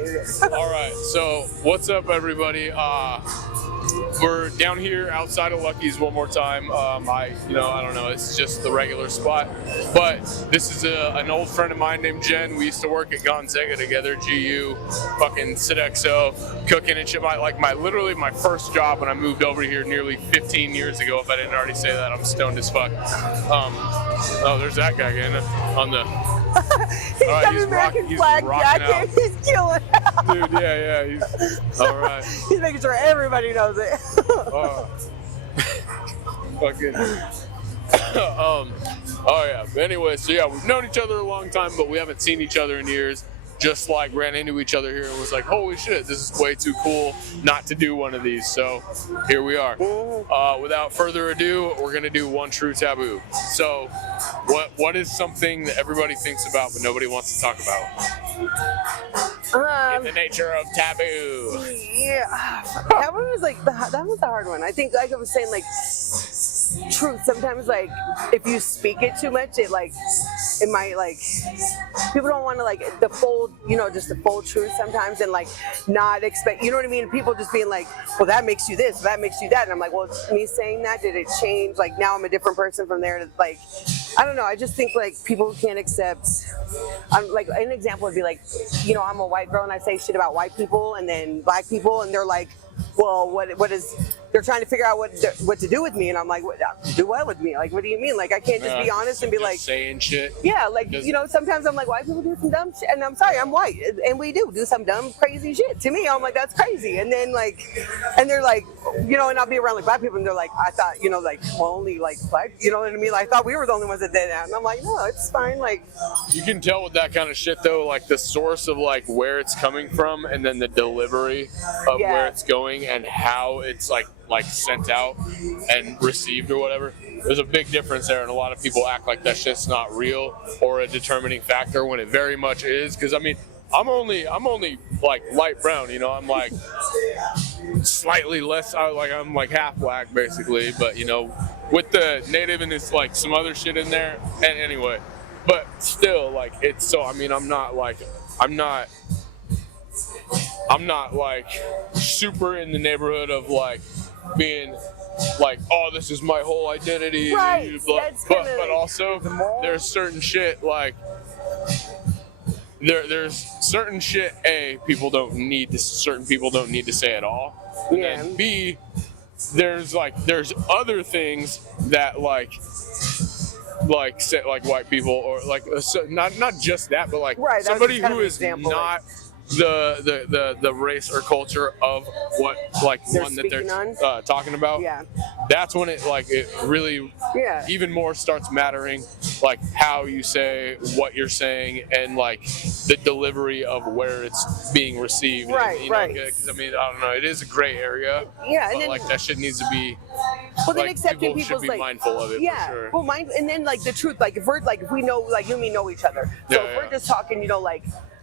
All right, so what's up, everybody? We're down here outside of Lucky's one more time. I don't know, it's just the regular spot, but this is an old friend of mine named Jen. We used to work at Gonzaga together, GU, fucking Sodexo, cooking and shit. Literally my first job when I moved over here nearly 15 years ago. If I didn't already say that, I'm stoned as fuck. Oh, there's that guy again on the. He's got an American flag jacket. He's killing. Dude, yeah, he's all right. He's making sure everybody knows it. Fucking. Oh yeah. But anyway, so yeah, we've known each other a long time, but we haven't seen each other in years. Just like ran into each other here and was like, holy shit, this is way too cool not to do one of these. So here we are. Without further ado, we're gonna do one true taboo. So what is something that everybody thinks about but nobody wants to talk about? In the nature of taboo. Yeah, that one was that was a hard one. I think, like I was saying, truth. Sometimes, if you speak it too much, it might people don't want to the full, just the full truth sometimes, and not expect, you know what I mean? People just being like, well, that makes you this, that makes you that, and I'm like, well, me saying that, did it change? Now I'm a different person from there to I don't know. I just think people can't accept. An example would be I'm a white girl and I say shit about white people and then black people, and they're like, well, what is? They're trying to figure out what to do with me, and I'm like, do what with me? What do you mean? I can't just be honest and be saying shit. Yeah, sometimes I'm like, white people do some dumb shit, and I'm sorry, I'm white, and we do some dumb, crazy shit. To me, I'm like, that's crazy, and then and they're like, and I'll be around black people, and they're like, I thought, well, only black, you know what I mean? I thought we were the only ones that did that, and I'm like, no, it's fine. You can tell with that kind of shit though, the source of where it's coming from, and then the delivery of where it's going and how it's sent out and received or whatever. There's a big difference there, and a lot of people act like that shit's not real or a determining factor when it very much is. Because I'm only light brown, I'm slightly less, I'm half black basically, but with the native and it's some other shit in there. And anyway, but still it's so, I'm not super in the neighborhood of being oh, this is my whole identity, right? But also there's certain shit there's certain shit certain people don't need to say at all, and then B, there's other things that say white people or not just that, but right, somebody who is not the race or culture of what one that they're talking about. Yeah, that's when it it really even more starts mattering, how you say what you're saying and the delivery of where it's being received. Right, right. Because I don't know, it is a gray area. Yeah, but and then that shit needs to be. Well, then accepting people should be mindful of it. Yeah. For sure. Well, and then the truth, if we're if we know, you and me know each other. So if we're just talking,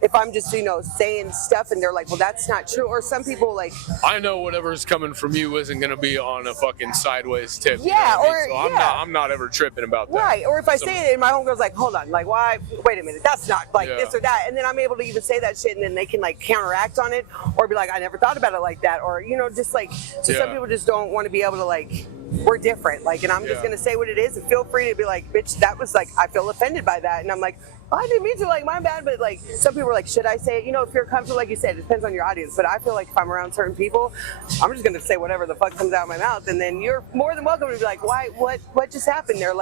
if I'm just saying stuff and they're like, well, that's not true, or some people I know whatever's coming from you isn't gonna be on a fucking sideways tip. Yeah, so I'm not ever tripping about that. Right. Or if I say it and my homegirl's like, hold on, why? Wait a minute, that's not this or that, and then I'm able to even say that shit, and then they can counteract on it, or be like, I never thought about it like that, or just some people just don't want to be able to we're different, and I'm just gonna say what it is, and feel free to be like, bitch, that was I feel offended by that, and I'm like, I didn't mean to, my bad, but some people are should I say it? If you're comfortable, like you said, it depends on your audience, but I feel if I'm around certain people, I'm just gonna say whatever the fuck comes out of my mouth, and then you're more than welcome to be like, why, what just happened there?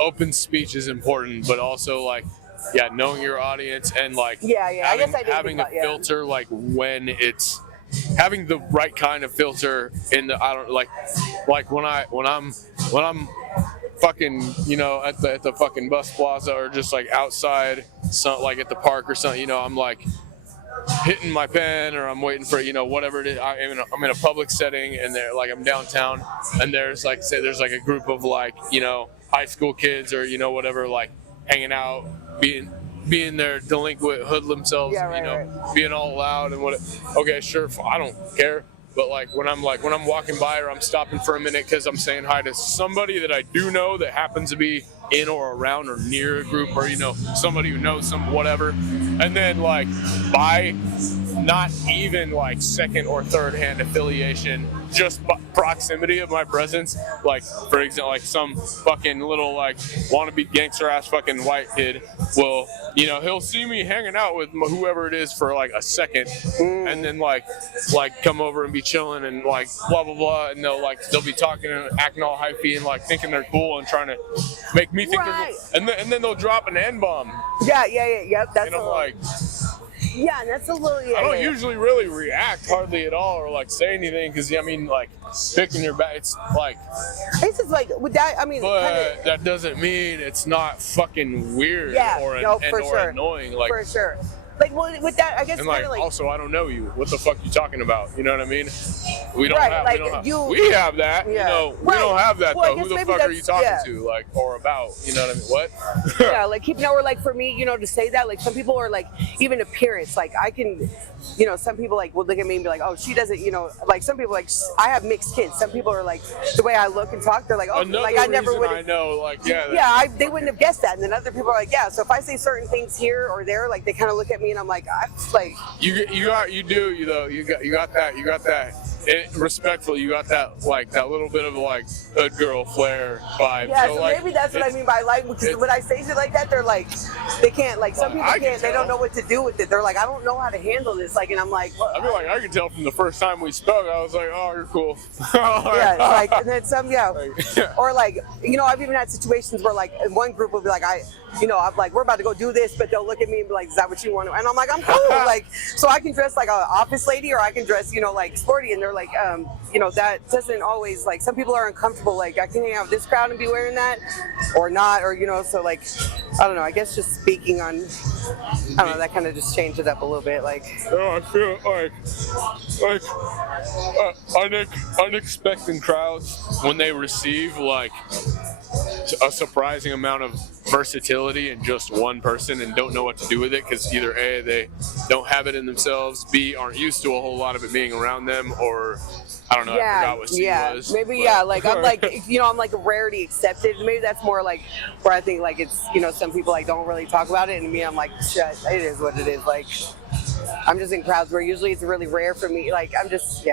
Open speech is important, but also knowing your audience and I guess I did having a filter when it's having the right kind of filter in the when I'm fucking at the fucking bus plaza or just outside at the park or something, I'm hitting my pen or I'm waiting for whatever it is. I'm in a public setting and they're I'm downtown and there's say there's a group of high school kids or whatever hanging out, being their delinquent hoodlum selves, being all loud and what. Okay, sure, I don't care. But when I'm walking by or I'm stopping for a minute because I'm saying hi to somebody that I do know that happens to be in or around or near a group or somebody who knows some whatever, and And then like by not even like second or third hand affiliation, just proximity of my presence, like for example, like some fucking little like wannabe gangster ass fucking white kid will, you know, he'll see me hanging out with whoever it is for like a second, and then like come over and be chilling and like blah blah blah, and they'll be talking and acting all hypey and like thinking they're cool and trying to make me think they're cool, and then they'll drop an N-bomb. Yep. That's and I'm like. Yeah, that's a little. Yeah, I don't usually really react hardly at all or like say anything because I mean like picking your back. It's like. It's just like with that. I mean, but that doesn't mean it's not fucking weird or annoying. Like for sure. Like with that, I guess. And like, also, I don't know you. What the fuck you talking about? You know what I mean? We don't have. Like we have that. Yeah. You know, we don't have that though. Who the fuck are you talking to? Like or about? You know what I mean? What? Yeah, like or like for me, you know, to say that, like some people are like even appearance. Like I can, you know, some people like will look at me and be like, oh, she doesn't, you know, like some people like I have mixed kids. Some people are like the way I look and talk, they're like, oh, like I never would. I know, like they wouldn't have guessed that. And then other people are like, yeah. So if I say certain things here or there, like they kind of look at me and I'm like, I'm like. You got that. Respectful, you got that like that little bit of like hood girl flair vibe. Yeah, so like, maybe that's what I mean by like because when I say shit like that, they're like they can't like some people can't. They don't know what to do with it. They're like, I don't know how to handle this. Like, and I'm like, well, I mean, like I can tell from the first time we spoke, I was like, oh, you're cool. Yeah, like and then some, or like you know, I've even had situations where like in one group will be like I'm like, we're about to go do this, but they'll look at me and be like, is that what you want to? And I'm like, I'm cool. Like, so I can dress like an office lady or I can dress, you know, like sporty. And they're like, you know, that doesn't always, like, some people are uncomfortable. Like, I can hang out with this crowd and be wearing that or not, or, you know, so like, I don't know. I guess just speaking on, I don't know, that kind of just changed it up a little bit. Like, I feel like unexpected crowds when they receive like a surprising amount of versatility in just one person and don't know what to do with it because either A, they don't have it in themselves, B, aren't used to a whole lot of it being around them, or I don't know, I forgot what C was. Maybe, like I'm like, you know, I'm like a rarity accepted. Maybe that's more like where I think like it's, you know, some people like don't really talk about it, and me, I'm like, shit, it is what it is. Like, I'm just in crowds where usually it's really rare for me. Like, I'm just,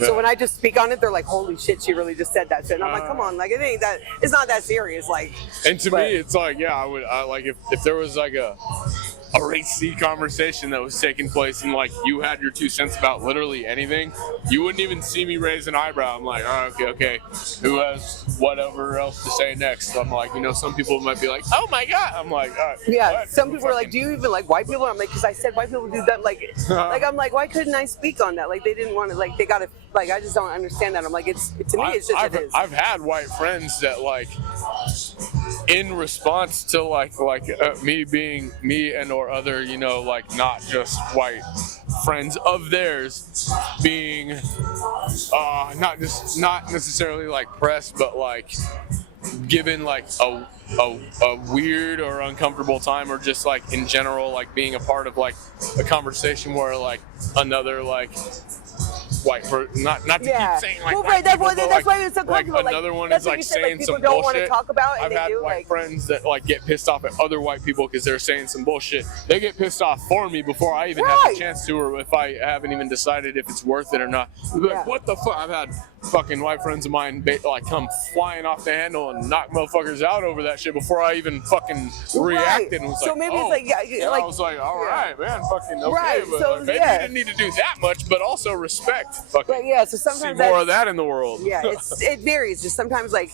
So when I just speak on it, they're like, holy shit, she really just said that shit. And I'm like, come on, like, it ain't that, it's not that serious. Like, and to me, it's like, I like, if there was like a racy conversation that was taking place and like you had your 2 cents about literally anything, you wouldn't even see me raise an eyebrow. I'm like, oh, okay, who has whatever else to say next? I'm like, you know, some people might be like, oh my god. I'm like, what? Some people are like, do you even like white people? I'm like, because I said white people do that. Like I'm like, why couldn't I speak on that? Like they didn't want to, like they got to, like I just don't understand that. I'm like, it's to me, it's just it is. I've had white friends that like, in response to like me being me and or other, you know, like not just white friends of theirs being not necessarily like pressed, but like given like a weird or uncomfortable time, or just like in general like being a part of like a conversation where like another like white person, not to keep saying like white people, that's why it's so comfortable. Like another one is like saying people some don't bullshit. Want to talk about, and I've had white friends that like get pissed off at other white people because they're saying some bullshit. They get pissed off for me before I even have the chance to, or if I haven't even decided if it's worth it or not. They'll be like, what the fuck? I've had fucking white friends of mine like come flying off the handle and knock motherfuckers out over that shit before I even fucking reacted. And was so like, maybe oh. it's like, I was like, all right, man, fucking okay, but so, maybe you didn't need to do that much, but also respect. Fucking so sometimes see more of that in the world. Yeah, it varies. Just sometimes like,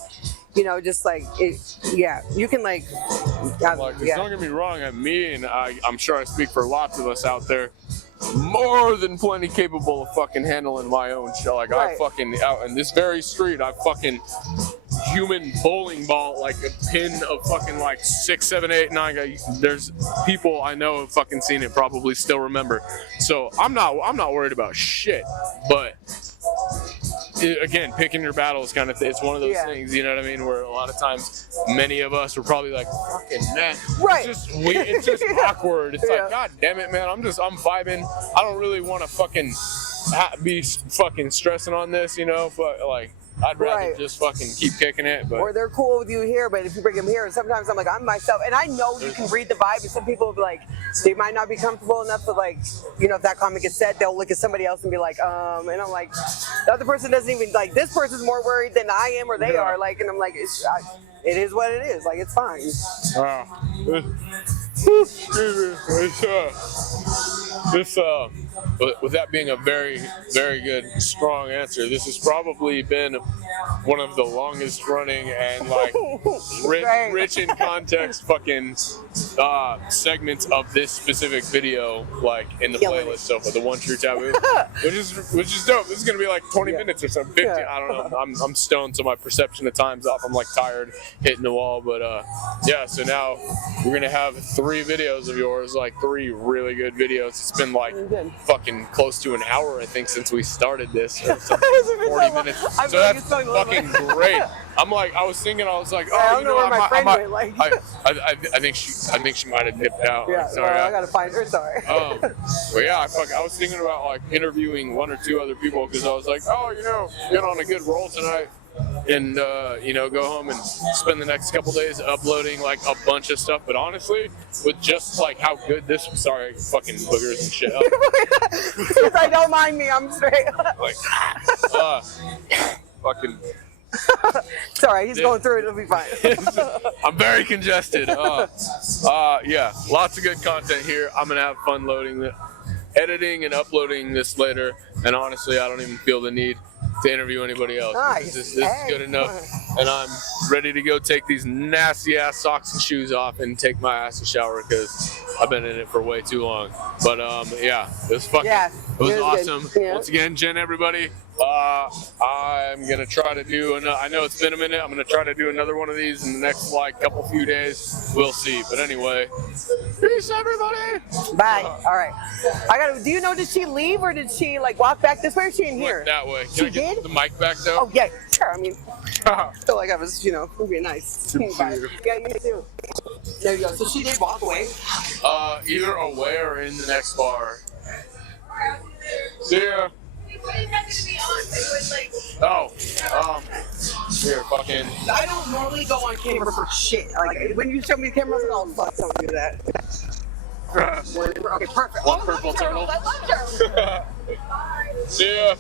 you know, just like it. Yeah, you can like. Don't get me wrong. I'm sure I speak for lots of us out there. More than plenty capable of fucking handling my own shit. Like I fucking out in this very street, I fucking human bowling ball like a pin of fucking like 6, 7, 8, 9. There's people I know have fucking seen it, probably still remember. So I'm not worried about shit. But again, picking your battles kind of it's one of those things, you know what I mean, where a lot of times many of us were probably like, fucking man, it's just awkward. It's like, god damn it, man, I'm vibing. I don't really want to fucking be fucking stressing on this, you know, but like I'd rather Right. just fucking keep kicking it. But Or they're cool with you here, but if you bring them here, sometimes I'm like, I'm myself. And I know you can read the vibe, and some people will be like, they might not be comfortable enough to like, you know, if that comic is set, they'll look at somebody else and be like, and I'm like, the other person doesn't even, like, this person's more worried than I am or they are, like, and I'm like, it is what it is, like, it's fine. With that being a very, very good, strong answer, this has probably been one of the longest running and like Right. rich in context fucking segments of this specific video, like in the Killing playlist it. so far, the one True Taboo, which is dope. This is gonna be like 20 Yeah. minutes or something, 15. Yeah. I don't know. I'm stoned, so my perception of time's off. I'm like tired, hitting the wall, but yeah. So now we're gonna have 3 videos of yours, like 3 really good videos. It's been like Good. fucking close to an hour, I think, since we started this. Or something, It's been 40 so long. minutes. I So feel like that's it's going a little fucking bit. great. I'm like, I was thinking, I was like, oh, I don't you know where my friend went, like. I think she might have dipped out. Yeah, Like, sorry. well, I gotta find her, sorry. But yeah, I was thinking about like interviewing 1 or 2 other people because I was like, oh, you know, get on a good roll tonight. And you know, go home and spend the next couple days uploading like a bunch of stuff. But honestly, with just like how good this, sorry, fucking boogers and shit. I don't mind me, I'm straight. Like, fucking. Sorry, he's going through it, it'll be fine. I'm very congested. Yeah, lots of good content here. I'm gonna have fun loading it, editing and uploading this later. And honestly, I don't even feel the need to interview anybody else. Nice. This is good enough. And I'm ready to go take these nasty ass socks and shoes off and take my ass a shower because I've been in it for way too long. But yeah, it was fucking, Yeah, it was it was awesome. good. Yeah. Once again, Jen, everybody, I'm gonna try to do I know it's been a minute. I'm gonna try to do another one of these in the next like few days. We'll see. But anyway, peace, everybody. Bye. All right. Do you know, did she leave or did she like walk back this way or is she in here? Went that way. She Can I get did? the mic back though? Oh, yeah, sure. I mean, I feel like I was, you know, being nice. Bye. Yeah, you too. There you go. So she did walk away. Either away or in the next bar. See ya. Oh, here, fucking. I don't normally go on camera for shit. Like, when you show me the camera, I was like, oh, fuck, don't do that. Okay, perfect. One purple turtle. I love turtles. See ya.